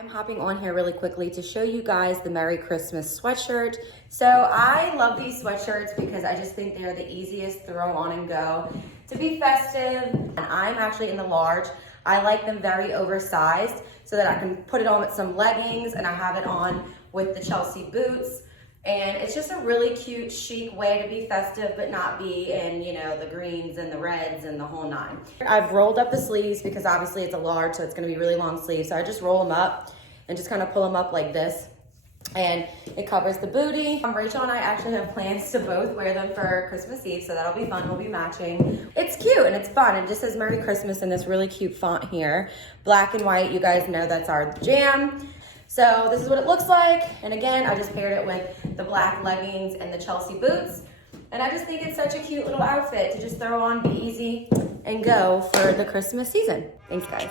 I'm hopping on here really quickly to show you guys the Merry Christmas sweatshirt. So I love these sweatshirts because I just think they're the easiest throw on and go to be festive. And I'm actually in the large. I like them very oversized so that I can put it on with some leggings, and I have it on with the Chelsea boots. And it's just a really cute, chic way to be festive, but not be in, you know, the greens and the reds and the whole nine. I've rolled up the sleeves because obviously it's a large, so it's gonna be really long sleeves. So I just roll them up and just kind of pull them up like this. And it covers the booty. Rachel and I actually have plans to both wear them for Christmas Eve, so that'll be fun, we'll be matching. It's cute and it's fun. It just says Merry Christmas in this really cute font here. Black and white, you guys know that's our jam. So this is what it looks like. And again, I just paired it with the black leggings and the Chelsea boots. And I just think it's such a cute little outfit to just throw on, be easy, and go for the Christmas season. Thanks, guys.